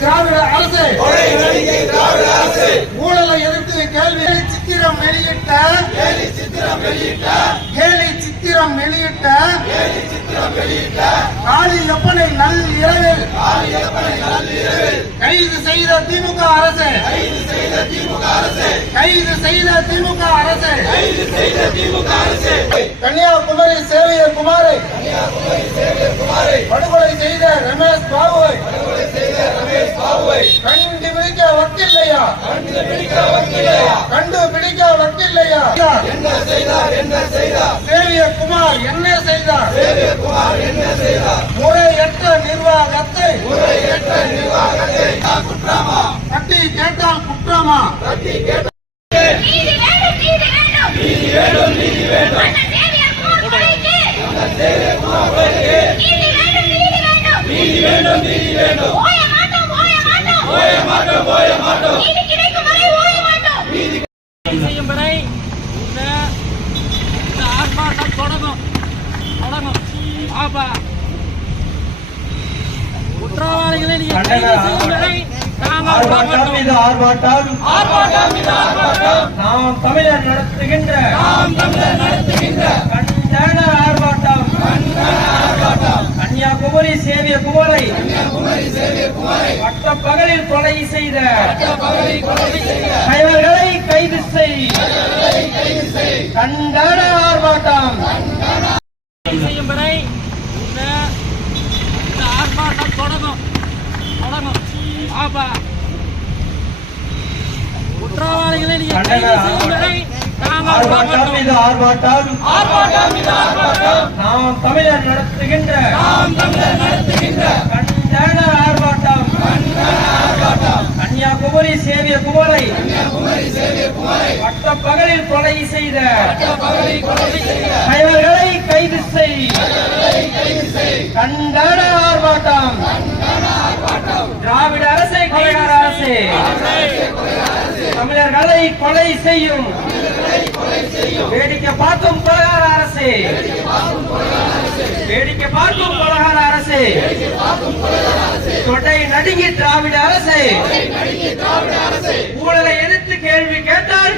திராவிட அரசு. ஊழலை எதிர்த்து கேள்வி சித்திரம் வெளியிட்ட கேலி சித்திரம் வெளியிட்ட காளி எப்பனை நல் இரவில் கைது செய்த திமுக அரசு. கைது செய்த திமுக அரசு. கன்னியாகுமரி சேவையர் குமாரை. படுகொலை செய்த ரமேஷ் பாபுவை. கண்டுபிடிக்க வக்கில்லையா? கண்டுபிடிக்க வக்கில்லையா? சேவியர் குமார் என்ன செய்தார்? முறையற்ற நிர்வாகத்தை. கட்டி கேட்டால் குற்றமா? நீதி வேண்டும் நீதி வேண்டும். நீதி வேண்டும் குமார் நீதி வேண்டும் நீதி வேண்டும். நீதி வேண்டும் ஓய மாட்டோம் ஓய மாட்டோம் நீதி கிடைக்கும் வரை ஓய மாட்டோம் செய்யும் வரை இந்த இந்த ஆர்ப்பாட்டம் தொடங்கும் தொடங்கும் குற்றவாளிகளை நீங்க கைது செய்யும் வரை ஆர்ப்பாட்டம் இது ஆர்ப்பாட்டம் ஆர்ப்பாட்டம் இது ஆர்ப்பாட்டம் நாம் தமிழர் நடத்துகின்ற நாம் தமிழர் நடத்துகின்ற கண்டன ஆர்ப்பாட்டம் கன்னியாகுமரி சேவிய குமரை. பட்ட பகலில் கொலை செய்த. கைவர்களை கைது செய். கண்டன ஆர்ப்பாட்டம். செய்யும் வரை இந்த ஆர்ப்பாட்டம் தொடங்கும். தொடங்கும். ஆப்பா குற்றவாளிகளை நீங்க கைது செய்யும் வரை ஆர்ப்பாட்டம். இது ஆர்ப்பாட்டம் ஆர்ப்பாட்டம். இது ஆர்ப்பாட்டம். நாம் தமிழர் நடத்துகின்ற கன்னியாகுமரி சேவிய குமரை பட்ட பகலில் கொலை செய்த. தலைவர்களை கைது செய். கண்டன ஆர்ப்பாட்டம். திராவிட அரசை கொலைகார அரசு. தமிழர்களை கொலை செய்யும். வேடிக்கை பார்க்கும் கொலைகார அரசு. வேடிக்கை பார்க்கும் அரசு. தொடை நடுங்கி திராவிட அரசு. ஊழலை எதிர்த்து கேள்வி கேட்டால்